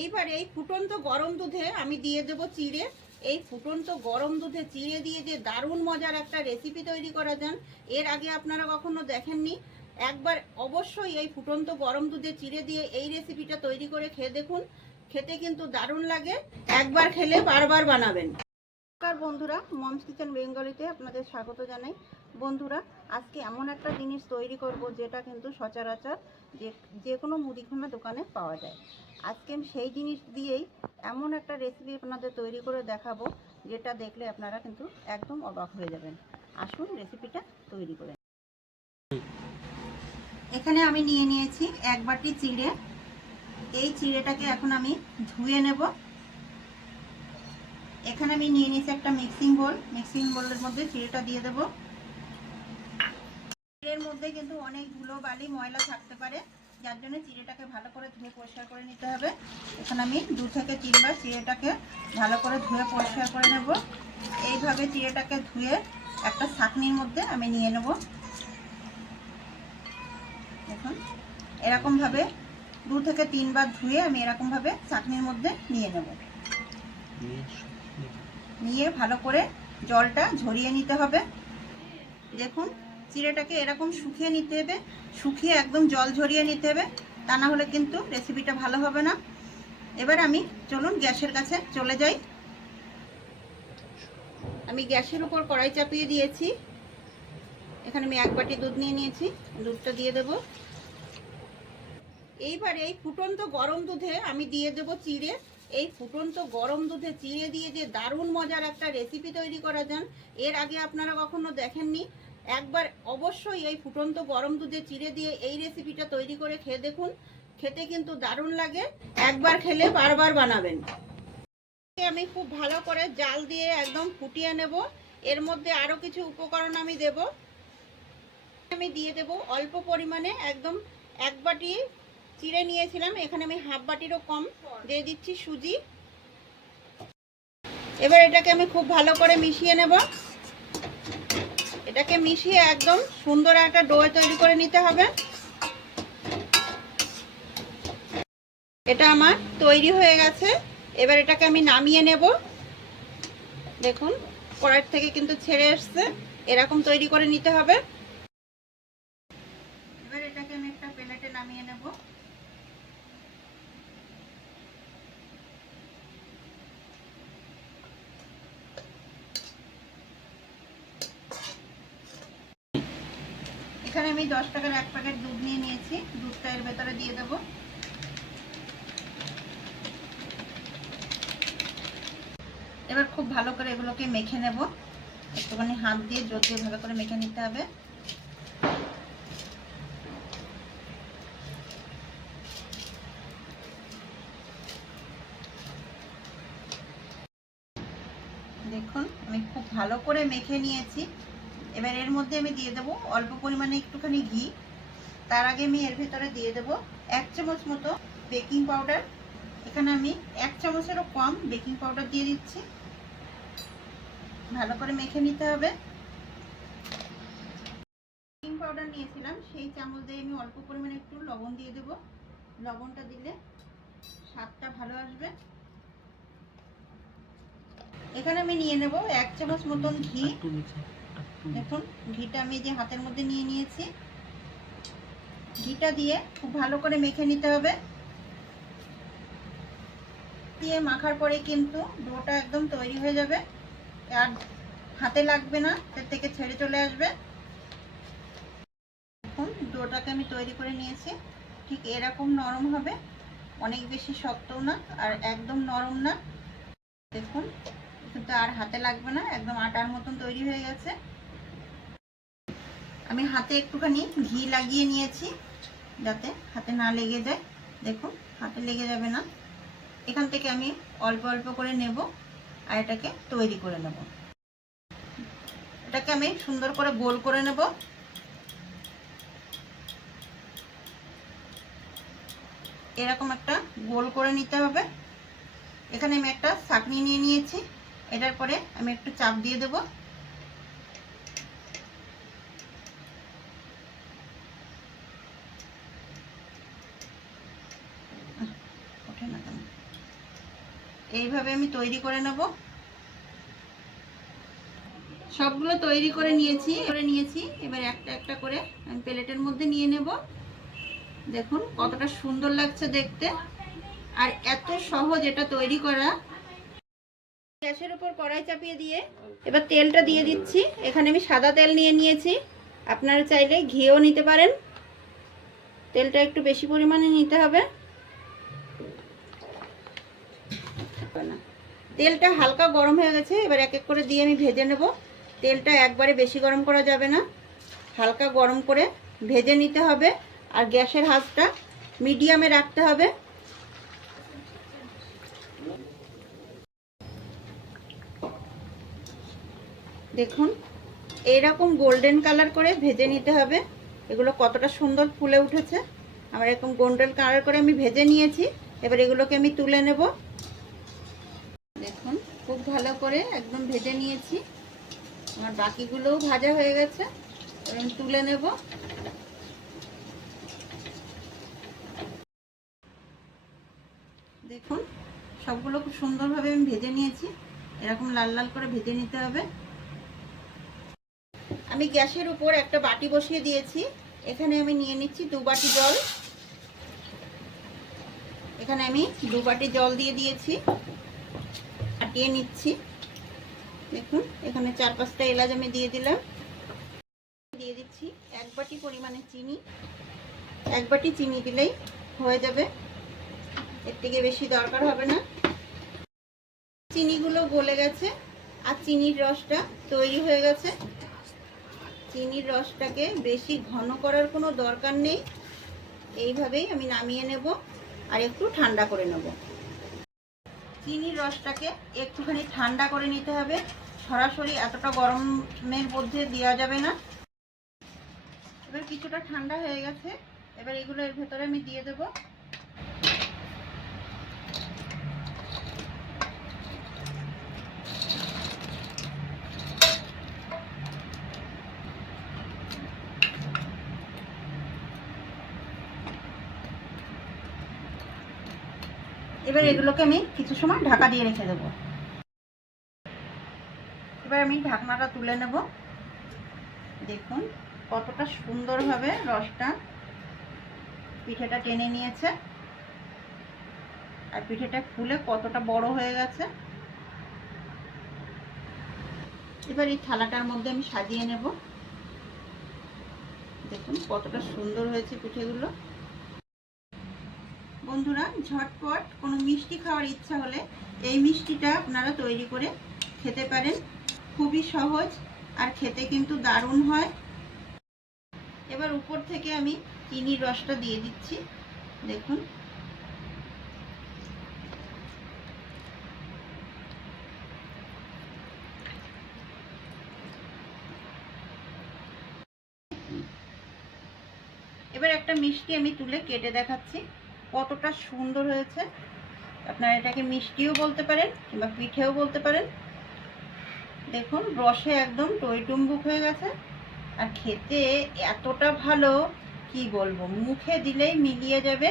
এইবার এই ফুটন্ত গরম দুধে আমি দিয়ে দেব চিড়ে। এই ফুটন্ত গরম দুধে চিড়ে দিয়ে যে দারুণ মজার একটা রেসিপি তৈরি করা যান এর আগে আপনারা কখনো দেখেননি? একবার অবশ্যই এই ফুটন্ত গরম দুধে চিড়ে দিয়ে এই রেসিপিটা তৈরি করে খেয়ে দেখুন। খেতে কিন্তু দারুণ লাগে। একবার খেলে বারবার বানাবেন। নমস্কার বন্ধুরা, মমস কিচেন বেঙ্গলিতে আপনাদের স্বাগত জানাই। বন্ধুরা, আজকে এমন একটা জিনিস তৈরি করব যেটা কিন্তু সচরাচর যে যে কোনো মুদিখানা দোকানে পাওয়া যায়। আজকে সেই জিনিস দিয়েই এমন একটা রেসিপি আপনাদের তৈরি করে দেখাবো, যেটা দেখলে আপনারা কিন্তু একদম অবাক হয়ে যাবেন। আসুন রেসিপিটা তৈরি করে এখানে আমি নিয়ে নিয়েছি এক বাটি চিড়ে। এই চিড়েটাকে এখন আমি ধুয়ে নেব। এখানে আমি নিয়ে নিয়েছি একটা মিক্সিং বোল মিক্সিং বোলের মধ্যে চিড়েটা দিয়ে দেব। চিড়ের মধ্যে কিন্তু অনেক ধুলো, বালি, ময়লা থাকতে পারে। যার জন্য চিড়েটাকে ভালো করে ধুয়ে পরিষ্কার করে নিতে হবে। এখানে আমি দু থেকে তিনবার চিড়েটাকে ভালো করে ধুয়ে পরিষ্কার করে নেব। এইভাবে চিড়েটাকে ধুয়ে একটা ছাকনির মধ্যে আমি নিয়ে নেব। দেখুন, এরকমভাবে দু থেকে তিনবার ধুয়ে আমি এরকমভাবে চাটনির মধ্যে নিয়ে নেব। নিয়ে ভালো করে জলটা ঝরিয়ে নিতে হবে। দেখুন, চিড়েটাকে এরকম শুকিয়ে নিতে হবে। শুকিয়ে একদম জল ঝরিয়ে নিতে হবে। তা না হলে কিন্তু রেসিপিটা ভালো হবে না। এবার আমি, চলুন গ্যাসের কাছে চলে যাই। আমি গ্যাসের উপর কড়াই চাপিয়ে দিয়েছি। এখানে আমি এক বাটি দুধ নিয়ে নিয়েছি। দুধটা দিয়ে দেব। এইবার এই ফুটন্ত গরম দুধে আমি দিয়ে দেব চিড়ে। এই ফুটন্ত গরম দুধে চিড়ে দিয়ে যে দারুণ মজার একটা রেসিপি তৈরি করা যান এর আগে আপনারা কখনো দেখেননি? একবার অবশ্যই এই ফুটন্ত গরম দুধে চিড়ে দিয়ে এই রেসিপিটা তৈরি করে খেয়ে দেখুন। খেতে কিন্তু দারুণ লাগে। একবার খেলে বারবার বানাবেন। আমি খুব ভালো করে জাল দিয়ে একদম ফুটিয়ে নেব। এর মধ্যে আরও কিছু উপকরণ আমি দেব। আমি দিয়ে দেব অল্প পরিমাণে একদম এক বাটি চিড়ে নিয়েছিলাম, এখানে আমি হাফ বাটিরও কম। দিয়ে দিচ্ছি সুজি। এবার এটাকে আমি খুব ভালো করে মিশিয়ে নেব। এটাকে মিশিয়ে একদম সুন্দর একটা ডো তৈরি করে নিতে হবে। এটা আমার তৈরি হয়ে গেছে। এবার এটাকে আমি নামিয়ে নেব। দেখুন কড়াই থেকে কিন্তু ছেড়ে এসছে। এরকম তৈরি করে নিতে হবে এবার এটাকে আমি একটা প্লেটে নামিয়ে নেব এখানে আমি দশ টাকার এক প্যাকেট দুধ নিয়ে নিয়েছি। দুধটা এর ভেতরে দিয়ে দেবো। এবার খুব ভালো করে এগুলোকে মেখে নেব। একটুখানি হাত দিয়ে জোর দিয়ে ভালো করে মেখে নিতে হবে। দেখুন, আমি খুব ভালো করে মেখে নিয়েছি। এবার এর মধ্যে আমি দিয়ে দেবো অল্প পরিমাণে একটুখানি ঘি। তার আগে আমি এর ভিতরে দিয়ে দেবো এক চামচ মতো বেকিং পাউডার। এখানে আমি এক চামচেরও কম বেকিং পাউডার দিয়ে দিচ্ছি। ভালো করে মেখে নিতে হবে। বেকিং পাউডার নিয়েছিলাম, সেই চামচ দিয়ে আমি অল্প পরিমাণে একটু লবণ দিয়ে দেব। লবণটা দিলে স্বাদটা ভালো আসবে। এখানে আমি নিয়ে নেব এক চামচ মতন ঘি। দেখুন, ঘিটা আমি যে হাতের মধ্যে নিয়ে নিয়েছি। ঘিটা দিয়ে খুব ভালো করে মেখে নিতে হবে। দিয়ে মাখার পরে কিন্তু ডোটা একদম তৈরি হয়ে যাবে। আর হাতে লাগবে না এর থেকে ছেড়ে চলে আসবে। দেখুন, ডোটাকে আমি তৈরি করে নিয়েছি। ঠিক এরকম নরম হবে, অনেক বেশি শক্তও না আর একদম নরম না। দেখুন, কিন্তু আর হাতে লাগবে না, একদম আটার মতন তৈরি হয়ে গেছে। আমি হাতে একটুখানি ঘি লাগিয়ে নিয়েছি যাতে হাতে না লেগে যায়। দেখুন, হাতে লেগে যাবে না। এখান থেকে আমি অল্প অল্প করে নেব আর এটাকে তৈরি করে নেব। এটাকে আমি সুন্দর করে গোল করে নেব। এরকম একটা গোল করে নিতে হবে। এখানে আমি একটা চাটনি নিয়ে নিয়েছি। এটার পরে আমি একটু চাপ দিয়ে দেব ওঠে না কেন এইভাবে আমি তৈরি করে নেব। সবগুলো তৈরি করে নিয়েছি করে নিয়েছি। এবার একটা একটা করে আমি প্লেটের মধ্যে নিয়ে নেব। দেখুন কতটা সুন্দর লাগছে দেখতে। আর এত সহজ এটা তৈরি করা। গ্যাসের উপর কড়াই চাপিয়ে দিয়ে এবার তেলটা দিয়ে দিচ্ছি। এখানে আমি সাদা তেল নিয়ে নিয়েছি। আপনারা চাইলে ঘিও নিতে পারেন। তেলটা একটু বেশি পরিমাণে নিতে হবে। তেলটা হালকা গরম হয়ে গেছে, এবার এক এক করে দিয়ে আমি ভেজে নেব। তেলটা একবারে বেশি গরম করা যাবে না। হালকা গরম করে ভেজে নিতে হবে, আর গ্যাসের হাঁচটা মিডিয়ামে রাখতে হবে। দেখুন, এইরকম গোল্ডেন কালার করে ভেজে নিতে হবে। এগুলো কতটা সুন্দর ফুলে উঠেছে। আমার এরকম গোল্ডেন কালার করে আমি ভেজে নিয়েছি। এবার এগুলোকে আমি তুলে নেব। ভালো করে একদম ভেজে নিয়েছি। আমার বাকিগুলোও ভাজা হয়ে গেছে। তুলে নেব। দেখুন, সবগুলো খুব সুন্দরভাবে আমি ভেজে নিয়েছি। এরকম লাল লাল করে ভেজে নিতে হবে। আমি গ্যাসের উপর একটা বাটি বসিয়ে দিয়েছি। এখানে আমি নিয়ে নিচ্ছি দু বাটি জল। এখানে আমি দু বাটি জল দিয়ে দিয়েছি। ফাটিয়ে নিচ্ছি। দেখুন, এখানে চার পাঁচটা এলাচ আমি দিয়ে দিলাম। দিয়ে দিচ্ছি এক বাটি পরিমাণে চিনি। এক বাটি চিনি দিলেই হয়ে যাবে। এর থেকে বেশি দরকার হবে না। চিনিগুলো গলে গেছে আর চিনির রসটা তৈরি হয়ে গেছে। চিনির রসটাকে বেশি ঘন করার কোনো দরকার নেই। এইভাবেই আমি নামিয়ে নেব আর একটু ঠান্ডা করে নেব। চিনির রসটাকে একটুখানি ঠান্ডা করে নিতে হবে। সরাসরি এতটা গরমের মধ্যে দেওয়া যাবে না। এবার কিছুটা ঠান্ডা হয়ে গেছে। এবার এগুলো এর ভেতরে আমি দিয়ে দেবো। এবার এগুলোকে আমি কিছু সময় ঢাকা দিয়ে রেখে দেবো। এবার আমি ঢাকনাটা তুলে নেব। দেখুন কতটা সুন্দরভাবে রসটা পিঠেটা টেনে নিয়েছে। আর পিঠেটা ফুলে কতটা বড় হয়ে গেছে। এবার এই থালাটার মধ্যে আমি সাজিয়ে নেব। দেখুন কতটা সুন্দর হয়েছে পিঠেগুলো। বন্ধুরা, ঝটপট কোনো মিষ্টি খাওয়ার ইচ্ছা হলে এই মিষ্টিটা আপনারা তৈরি করে খেতে পারেন। খুবই সহজ আর খেতে কিন্তু দারুণ হয়। এবার উপর থেকে আমি চিনির রসটা দিয়ে দিচ্ছি। দেখুন। এবার একটা মিষ্টি আমি তুলে কেটে দেখাচ্ছি। কতটা সুন্দর হয়েছে। আপনারা এটাকে মিষ্টিও বলতে পারেন কিংবা পিঠেও বলতে পারেন। দেখুন, রসে একদম টইটুম্বুক হয়ে গেছে। আর খেতে এতটা ভালো, কি বলব, মুখে দিলেই মিলিয়ে যাবে।